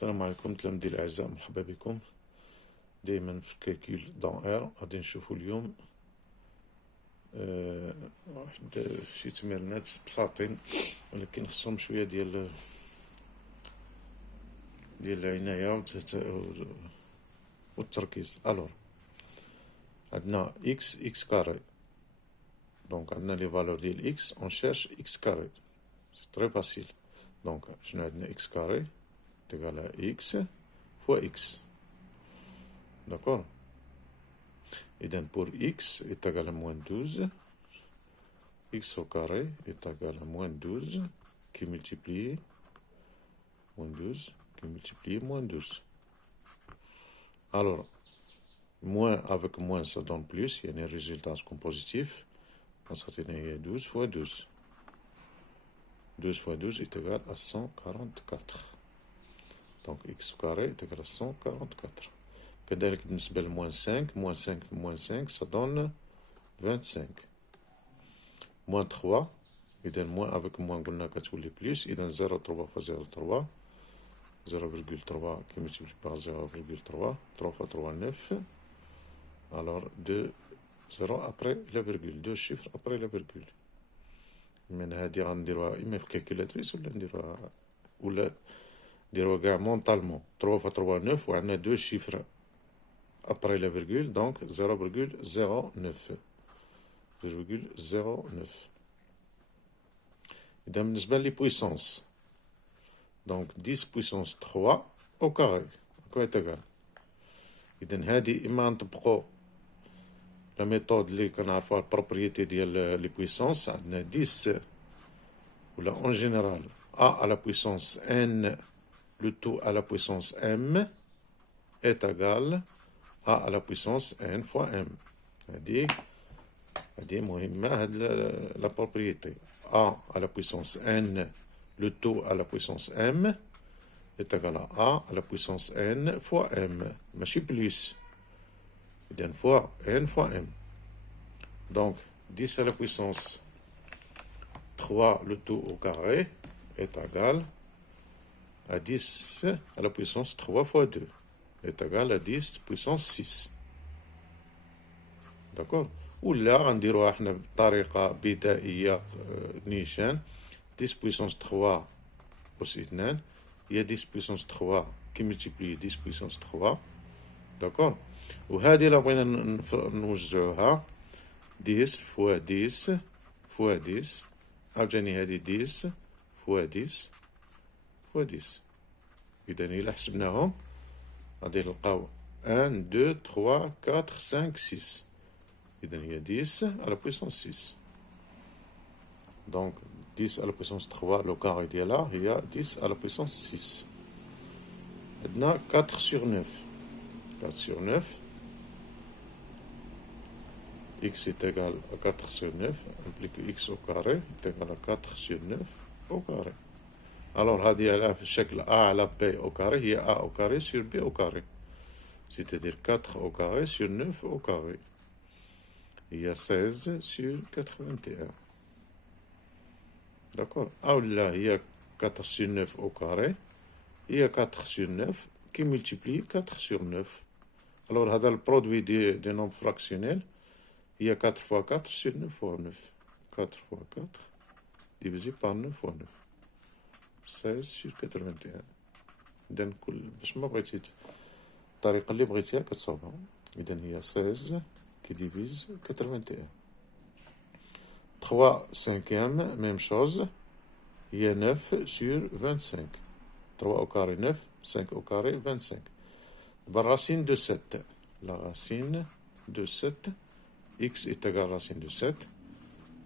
السلام عليكم تلاميذي الأعزاء، مرحبا بكم. دايما في الكالكول دون ار غادي نشوفو اليوم واحد شي تمرينات بساطين، ولكن خصهم شوية ديال العناية والتركيز. الور عندنا اكس كاري، دونك عندنا لي فالور ديال اكس، اون شيرش اكس كاري، سي تري فاسيل. دونك شنو عندنا؟ اكس كاري égal à x fois x. D'accord? Et donc pour x est égal à moins 12, x au carré est égal à moins 12 qui multiplie moins 12. Alors, moins avec moins ça donne plus, il y a un résultat positif. Ça donne 12 fois 12. 12 fois 12 est égal à 144. Donc x au carré est égal à 144. كذلك بالنسبة لموان 5 moins 5 moins 5 ça donne 25. Moins 3 إذا moins avec moins قلنا كتولي plus، إذا 0,3 fois 0,3 0,3 qui multiplie par 0,3 3 fois 3 9. Alors 2 0 après la virgule، 2 chiffres après la virgule. من هذه غنديروها إما في كالكولاتريس ولا نديروها كاع مونطالمون. 3 fois 3 9 وعندنا 2 chiffres après la virgule, donc 0,09. 0,09. إذا بالنسبة لي puissance، donc 10 puissance 3 au carré est égal. إذا هادي إما نطبقو لا ميثود اللي كنعرفوها البروبريتي ديال لي puissance. عندنا 10 ولا en général a à la puissance n le tout à la puissance m est égal a à la puissance n fois m. هذه مهمة، هاد la propriété. a à la puissance n le tout à la puissance m est égal à a à la puissance n fois m، ماشي plus. إذن fois n fois m. Donc 10 à la puissance 3 le tout au carré est égal à 10 à la puissance 3 fois 2 est égal à 10 puissance 6. D'accord? ولا غنديروها حنا بطريقة بدائية نيشان. 10 puissance 3 أس 2 هي 10 puissance 3 كي ملتيبلي 10 puissance 3. داكور؟ وهذه لا بغينا نوزعوها 10 فوا 10 فوا 10، عاوتاني هذه 10 فوا 10 فوا 10. إذا إلا حسبناهم غادي نلقاو 1 2 3 4 5 6. إذا هي 10 à la puissance 6. Donc 10 à la puissance 3 le carré ديالها هي 10 à la puissance 6. عندنا 4 sur 9. 4 sur 9 x est égal à 4 sur 9 implique que x au carré est égal à 4 sur 9 au carré. Alors هذه على في الشكل a على b au carré هي a au carré sur b au carré، c'est-à-dire 4 au carré sur 9 au carré. Il y a 16 sur 81. D'accord? Ah là, il y a 4 sur 9 au carré. Il y a 4 sur 9 qui multiplie 4 sur 9. Alors, هذا le produit des nombres fractionnels. Il y a 4 fois 4 sur 9 fois 9. 4 fois 4 divisé par 9 fois 9. 16 sur 81. إذن باش ما بغيتي الطريقة اللي بغيتيها كتصوبها. إذن هي 16 qui divise 81. 3 cinquième, même chose. Il y a 9 sur 25. 3 au carré 9, 5 au carré 25. La racine de 7. La racine de 7. X est égal à racine de 7.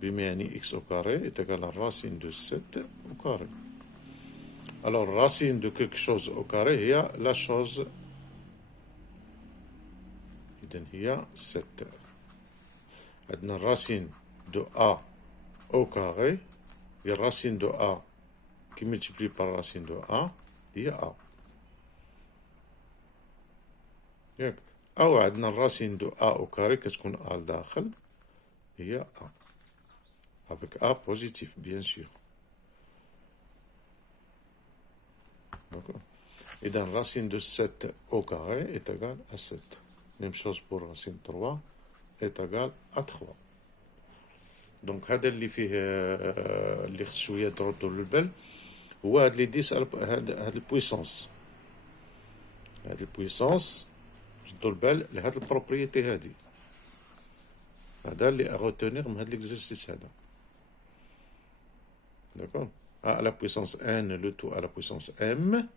Bimiani x au carré est égal à racine de 7 au carré. Alors, racine de quelque chose au carré, il y a la chose. Il y a 7. عندنا racine de a au carré. Il y a racine de a qui multiplie par racine de a. Il y a a. ياك؟ أو عندنا racine de a au carré كتكون a لداخل. Il y a a. Avec a positif, bien sûr. D'accord. Et donc, racine de 7 au carré est égale à 7. Même chose pour racine 3 est égale à 3. Donc, هذا اللي فيه اللي خص شوية تردوا للبال هو هاد لي 10 هاد البويسونس. هاد البويسونس ردوا البال لهاد البروبريتي هادي. هذا اللي اغوتونيغ من هاد ليكزرسيس هذا. D'accord? A à la puissance n, le tout à la puissance m,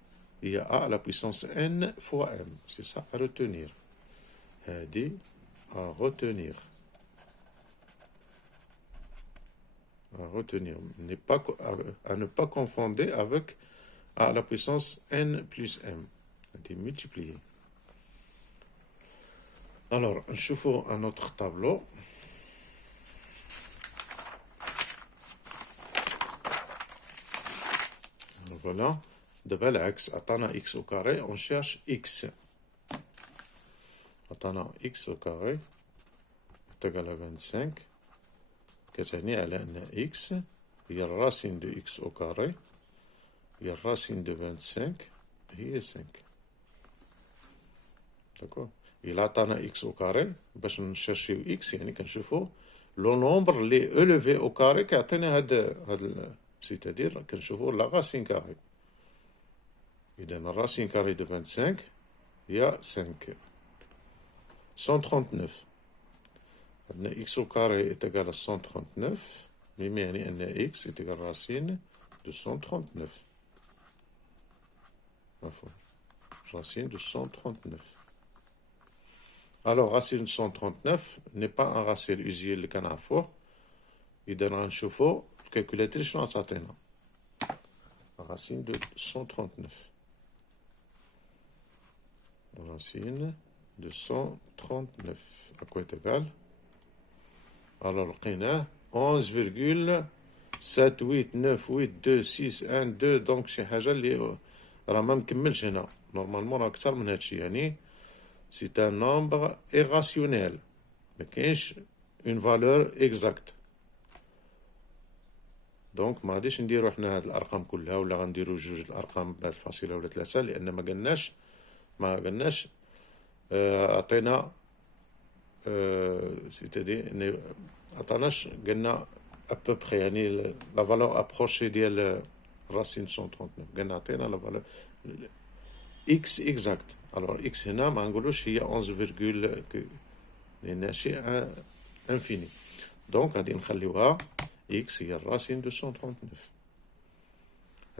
il y a a à la puissance n fois m. C'est ça à retenir. Hadi à retenir. À retenir. À ne pas confondre avec a à la puissance n plus m. Hadi multiplier. Alors, نشوفوا un autre tableau. Voilà. دابا العكس عطانا x au carré, on cherche x. عطانا x au carré est égal à 25. كتعني على أن x هي الراسين de x au carré هي الراسين de 25 هي 5. D'accord. إلا عطانا x au carré باش نشرشيو x يعني كنشوفو لو نومبر لي élevé au carré كيعطينا هاد c'est-à-dire كنشوفو لا راسين كاري. إذا الراسين كاري de 25 هي 5. 139. عندنا x au carré est égal à 139 مما يعني أن x est égal à racine de 139. عفوا racine de 139. Alors racine de 139 n'est pas un racine usuel اللي كنعرفوه. إذا غنشوفو الكالكولاتريس شنو غتعطينا. Racine de 139. Racine de 139 à quoi est égal. Alors لقيناه 11,7898261 دونك شي حاجه اللي راه ما مكملش هنا. نورمالمون راه اكثر من هادشي يعني سي ان نومبر ايراسيونيل ما كاينش اون فالور اكزاكت. دونك ما غاديش نديرو حنا هاد الارقام كلها ولا غنديرو جوج الارقام بهاد الفاصله ولا ثلاثه لان ما قلناش عطينا سيتادي عطاناش قلنا ابوبخي يعني لا فالور ابروشي ديال راسين 139 قلنا عطينا لا فالور اكس اكزاكت. الوغ اكس هنا ما نقولوش هي 11 لان شيء انفيني دونك غادي نخليوها x هي الراسين de 139.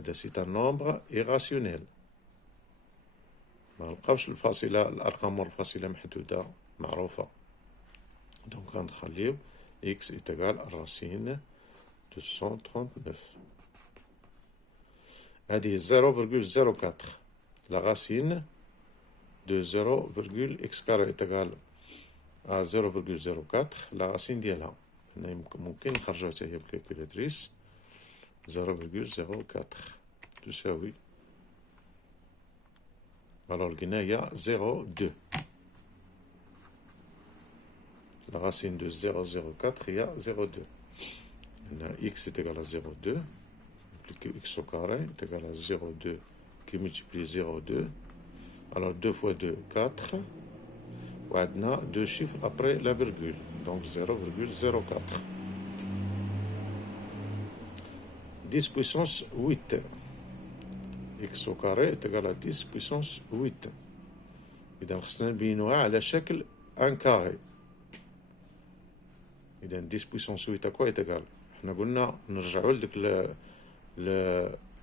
هذا سي ان نومبر ايراسيونيل. ما نلقاوش الفاصله الارقام الفاصله محدوده معروفه دونك غنخليو x est égal à racine de 139. هذه 0,04 la racine de 0,x carré est égal à 0,04 la racine ديالها. ممكن نخرجوها حتى هي بالكالكولاتريس. 0,04 تساوي alors لقينا هي 0,2. La racine de 0,04 هي 0,2. هنا x est égal à 0,2 multiplié x au carré est égal à 0,2 qui multiplie 0,2. Alors 2 fois 2 4 وعندنا 2 chiffres après la virgule donc 0,04. 10 puissance 8 x au carré est égal à 10 puissance 8. إذا خصنا نبينوها على شكل ان كاري. إذا 10 puissance 8 à quoi est égal. حنا قلنا نرجعوا لديك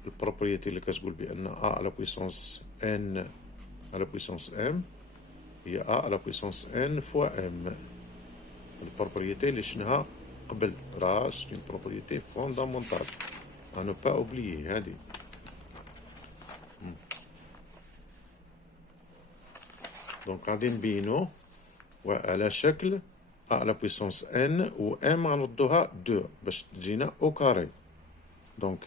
البروبريتي اللي كتقول بأن a à la puissance n à la puissance m هي a à la puissance n fois m. البروبريتي اللي شنها قبل راه سي بروبريتي فوندامونتال à ne pas oublier هذه. دونك غادي نبينو على شكل a à la puissance n و m غنردوها 2 باش تجينا au carré. دونك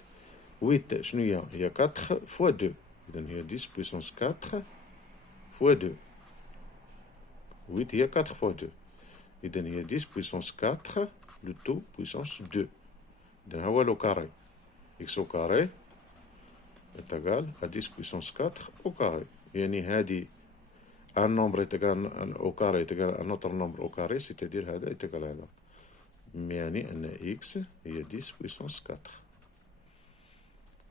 8 شنو هي 4 fois 2 إذن هي 10 puissance 4 fois 2. 8 هي 4 fois 2 إذن هي 10 puissance 4 le tout puissance 2. إذن هو لو كاري x au carré est égal à 10 puissance 4 au carré. يعني هذه un nombre est égal au carré est égal à un autre nombre au carré, c'est-à-dire هذا est égal à هذا. يعني أن x هي 10 puissance 4.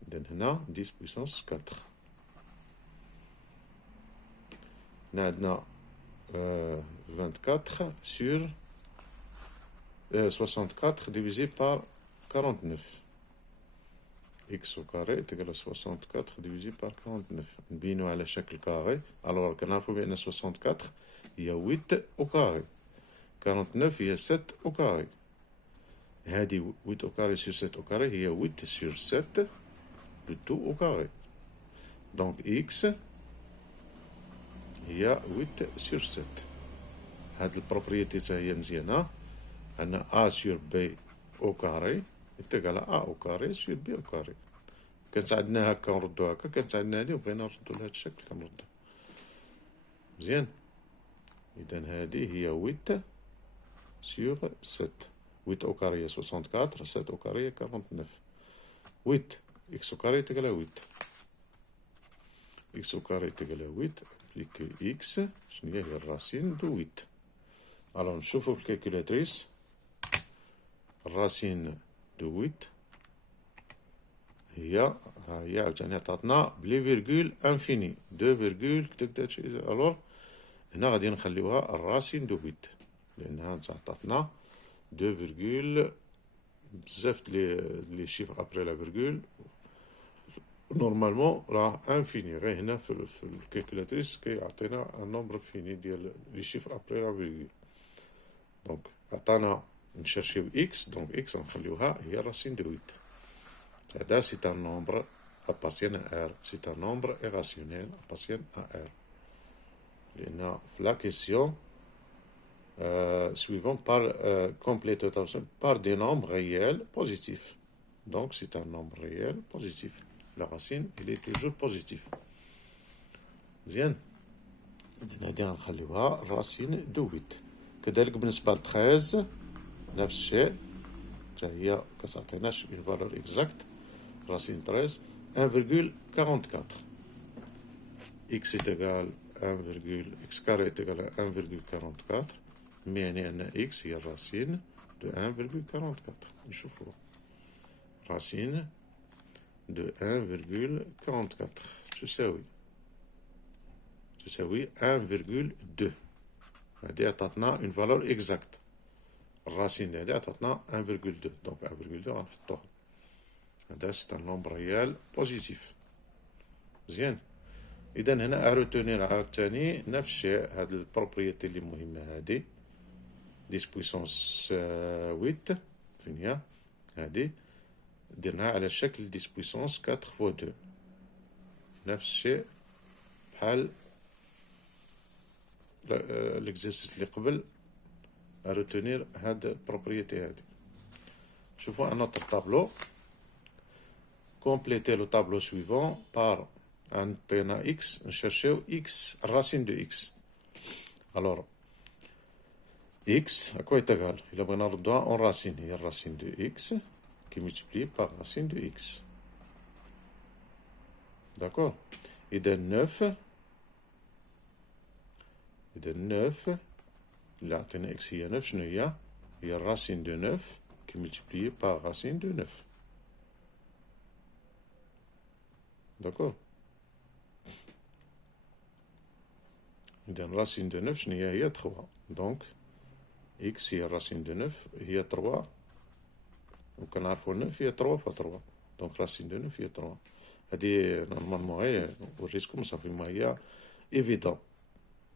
إذن هنا 10 puissance 4. هنا عندنا 24 sur 64 divisé par 49. x au carré est égal à 64 divisé par 49. نبينو على شكل كاري. alors كنعرفو بأن 64 هي 8 au carré. 49 هي 7 au carré. هذه 8 au carré sur 7 au carré هي 8 sur 7 le tout au carré. donc x هي 8 sur 7. هاد البروبريتي حتى هي مزيانة. عندنا a sur b au carré est égal à a au carré sur b au carré. كانت عندنا هكا نردو هكا، كانت عندنا هادي وبغينا نردو لهاد الشكل كنردو. مزيان. إذا هادي هي 8 sur 7. 8 au carré هي 64، 7 au carré هي 49. 8 x au carré est égal à 8. x au carré est égal à 8 plus que x شنو هي الرacine de 8. alors نشوفو في الكالكولاتريس الرacine de 8 هي عاوتاني عطاتنا بلي فيرغول انفيني 2 فيرغول كدا الوغ هنا غادي نخليوها الراسين دو 8 لانها عطاتنا 2 فيرغول بزاف لي شيفر ابري لا فيرغول نورمالمون راه انفيني. غير هنا في الكالكولاتريس كيعطينا ان نومبر فيني ديال لي شيفر ابري لا فيرغول. دونك عطانا نشرشيو اكس، دونك اكس نخليوها هي الراسين دو 8. هذا c'est un nombre appartient à R. C'est un nombre irrationnel appartient à R. لأن في la question suivante complète par des nombres réels positifs. Donc c'est un nombre réel positif. La racine elle est toujours positive. زين. هذه غنخليوها الراسين دو 8. كذلك بالنسبة ل 13 نفس الشيء حتى هي كتعطيناش une valeur exacte. Racine 13, 1,44. x est égal à x carré est égal à 1,44. Mais يعني أن x هي الرacine de 1,44. نشوفو racine de 1,44 تساوي 1,2. هذه عطاتنا une valeur exacte. الرacine هذه عطاتنا 1,2. donc 1,2 غنحطوها. هذا c'est un nombre réel positif. مزيان. إذا هنا أروتونير عاوتاني نفس الشيء. هاد البروبريتي اللي مهمة هادي 10 بويسونس 8 فين هي هادي درناها على شكل 10 بويسونس 4 فوا 2. نفس الشيء بحال l'exercice اللي قبل أروتونير هاد البروبريتي هادي. شوفوا un autre tableau. Complétez le tableau suivant par un tena x, cherchez x, racine de x. Alors, x, à quoi est égal? Il a besoin de en racine. Il y a racine de x qui multiplie par racine de x. D'accord? Et de 9, là, tena x, il y a 9, il y a racine de 9 qui multiplie par racine de 9. D'accord. إذا racine de 9 شنو هي 3. donc x هي racine de 9 هي 3 وكنعرفو 9 هي 3 ف 3. donc racine de 9 هي 3. هادي نورمالمون غير وريتكم صافي ما هي ايفيدون.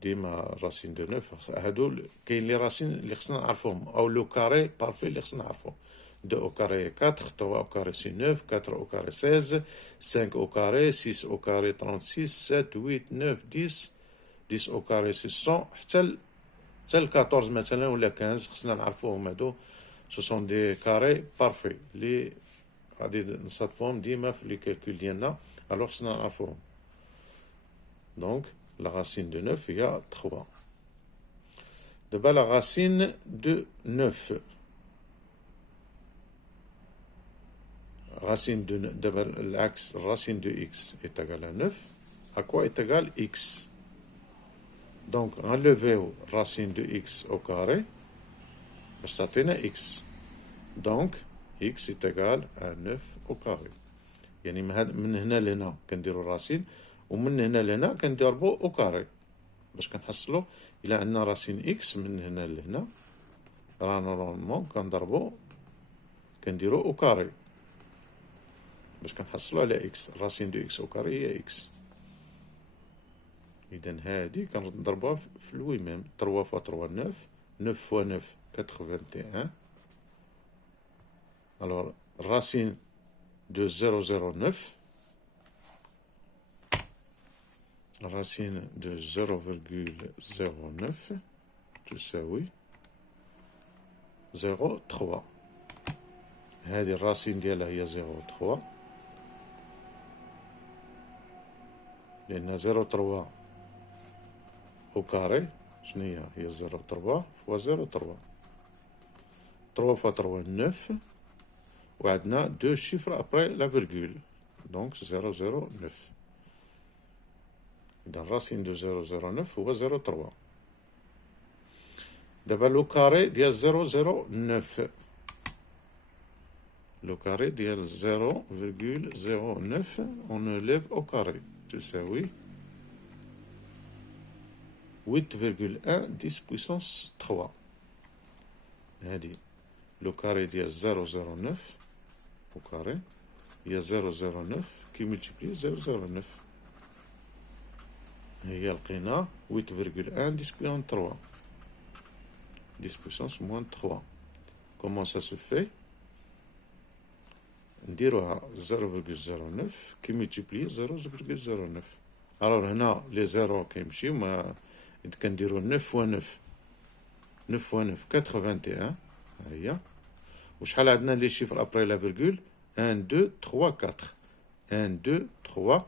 ديما racine de 9 هادو كاين لي راسين اللي خصنا نعرفوهم او لو كاري بارفي اللي خصنا نعرفوه. 2 au carré 4, 3 au carré c'est 9, 4 au carré 16, 5 au carré, 6 au carré 36, 7, 8, 9, 10, 10 au carré c'est 100 حتى 14 مثلا ولا 15 خصنا نعرفوهم هادو. ce sont des carrés parfaits اللي غادي نصادفوهم ديما في لي كالكول ديالنا. alors خصنا نعرفوهم. donc la racine de 9 هي 3. دابا la racine de 9. racine de l'axe racine de x est égale à 9. À quoi est égal x? Donc, enlevez racine de x au carré, ça tient x. Donc, x est égal à 9 au carré. يعني من هنا لهنا كنديرو الراسين ومن هنا لهنا كنضربو او كاري باش كنحصلو الى عندنا راسين اكس من هنا لهنا راه نورمالمون كنضربو كنديرو او كاري باش كنحصلو على اكس. راسين دو اكس او كاري هي اكس. اذا هادي كنضربوها في الويمام 3 فوا 3 9 9 فوا 9 81. alors racine de 0,09 racine de 0,09 تساوي 0,3. هذه الراسين ديالها هي 0,3 لأن 0,3 au carré شنو هي 0,3 فوا 0,3 3 فوا 3 9 وعندنا 2 chiffres après la virgule donc 0,09. إذا racine de 0,09 هو 0,3. دابا لو كاري ديال 0,09 لو كاري ديال 0,09 on enlève au carré تساوي 8,1 10 puissance 3. هادي لو كاري ديال 0,09 au carré هي 0,09 كي ملتيبلي 0,09 هي لقينا 8,1 10 puissance 3 10 puissance moins 3. Comment ça se fait? نديروها 0,09 كي ملتيبلي 0,09. alors هنا لي زيرو كيمشيو ما كنديرو 9 فوا 9 9 فوا 9 81 ها هي. وشحال عندنا لي شيفر ابري لا فيرغول 1 2 3 4 1 2 3 4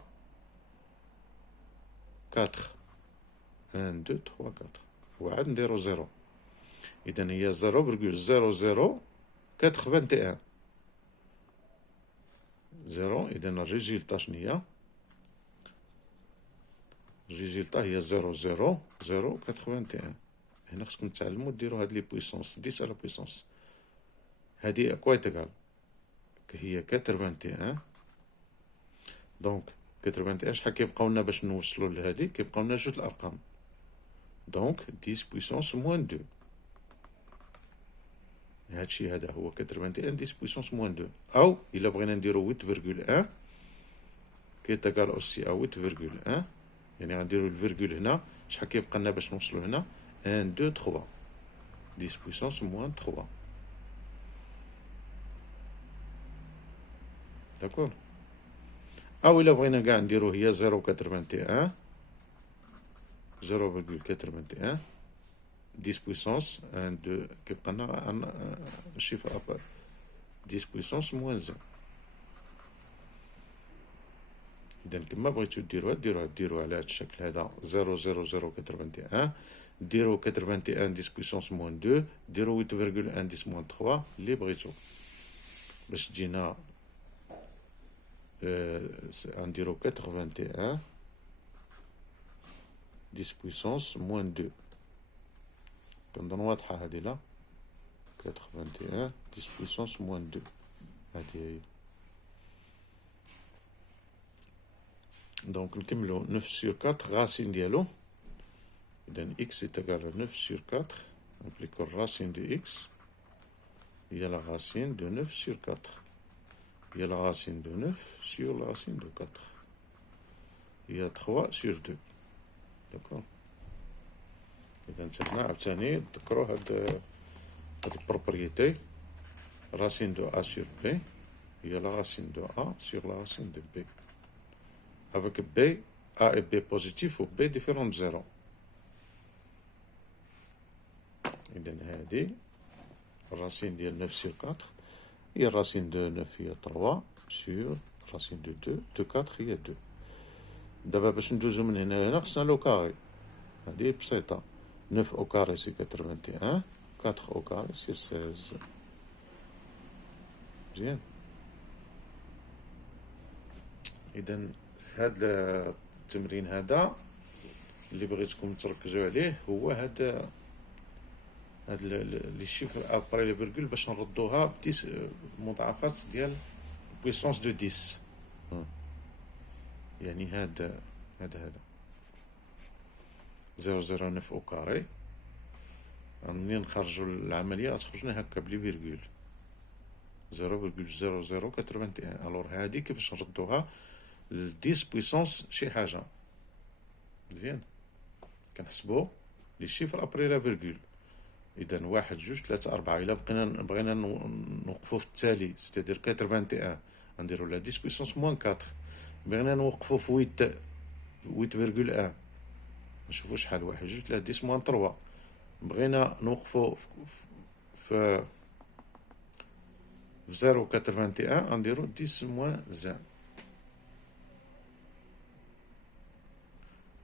1 2 3 4 وعاد نديرو 0. إذا هي 0,0081 0. إذا الريزولتا شنيا؟ الريزولتا هي 0,0081. هنا خصكم تعلمو ديرو هاد لي بويسونس 10 على بويسونس. هادي كوا تيغال هي 81. دونك 81 شحال كيبقاو لنا باش نوصلو لهادي؟ كيبقاو لنا جوج الأرقام دونك 10 بويسونس موان 2. هادشي هذا هو 81 10 بويسونس موان 2. أو إلا بغينا نديرو 8,1 كيتيغال أوسي أ 8,1 يعني غنديرو الفيرغول هنا شحال كيبقى لنا باش نوصلو هنا 1 2 3 10 بويسونس موان 3. داكور. أو إلا بغينا كاع نديرو هي 0,81 0,81 10 بويسونس 1 2 كيبقى لنا الشيفر أبر 10 بويسونس موان 0. إذا كما بغيتو ديروها على هاد الشكل هذا 0,0081 ديرو 81 10 بويسونس موان 2 ديرو 8,1 10 موان 3 اللي بغيتو باش تجينا نديرو 81 10 بويسونس موان 2. كنظن واضحة هادي لا 81 10 بويسونس موان 2 هادي هي. دونك نكملو 9 sur 4 racine ديالو. إذا x est égal à 9 sur 4 نابليكو racine de x هي la racine de 9 sur 4 هي la racine de 9 sur la racine de 4 هي 3 sur 2. داكور. إذا حنا عاوتاني نذكرو هاد البروبريتي racine de a sur b هي la racine de a sur la racine de b avec b a et b positif ou b différent de 0. إذا هادي الراسين ديال 9 sur 4 هي الراسين دو 9 هي 3 sur راسين دو 2 دو 4 هي 2. دابا باش ندوزو من هنا لهنا خصنا لو كاري. هادي بسيطة 9 au carré c'est 81 4 au carré c'est 16. مزيان. إذا في هذا التمرين هذا اللي بغيتكم تركزوا عليه هو هاد لي شيفر ابري لي فيرغول باش نردوها بديس مضاعفات ديال بويسونس دو 10. يعني هذا 0.09 او كاري، ملي نخرجوا العمليه تخرج لنا هكا بلي فيرغول 0.0081. الور هادي كيفاش نردوها ل 10 بويسونس شي حاجه. مزيان، كنحسبوا لي شيفر ابري لا فيرغول. اذا 1 2 3 4. الا بغينا نوقفوا في التالي ستادير 81 نديروا لا 10 بويسونس موان 4. بغينا نوقفوا في 8.1 نشوفوا شحال 1 2 3 10 موان 3. بغينا نوقفوا في 0.81 نديروا 10 موان 1.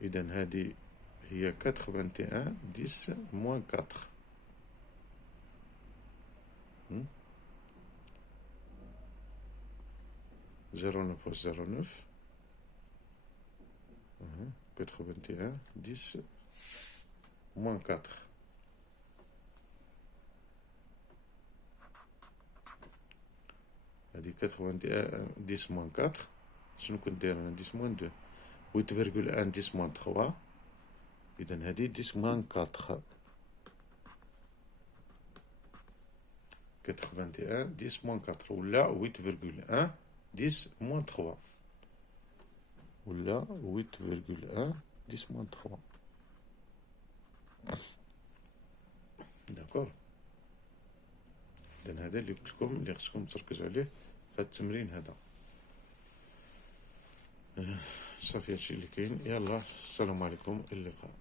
اذا هذه هي 81 10 موان 4. 0.09 81 10 moins 4. هذه 81 10 moins 4. شنو كندير انا 10 moins 2 8.1 10 moins 3. اذا هذه 10 moins 4. 81 10 moins 4 ولا 8.1 10 moins 3 ولا 8.1 10 moins 3. داكور. اذا هذا اللي قلت لكم اللي خصكم تركزوا عليه في هذا التمرين هذا. صافي هادشي اللي كاين. يلا السلام عليكم، اللقاء.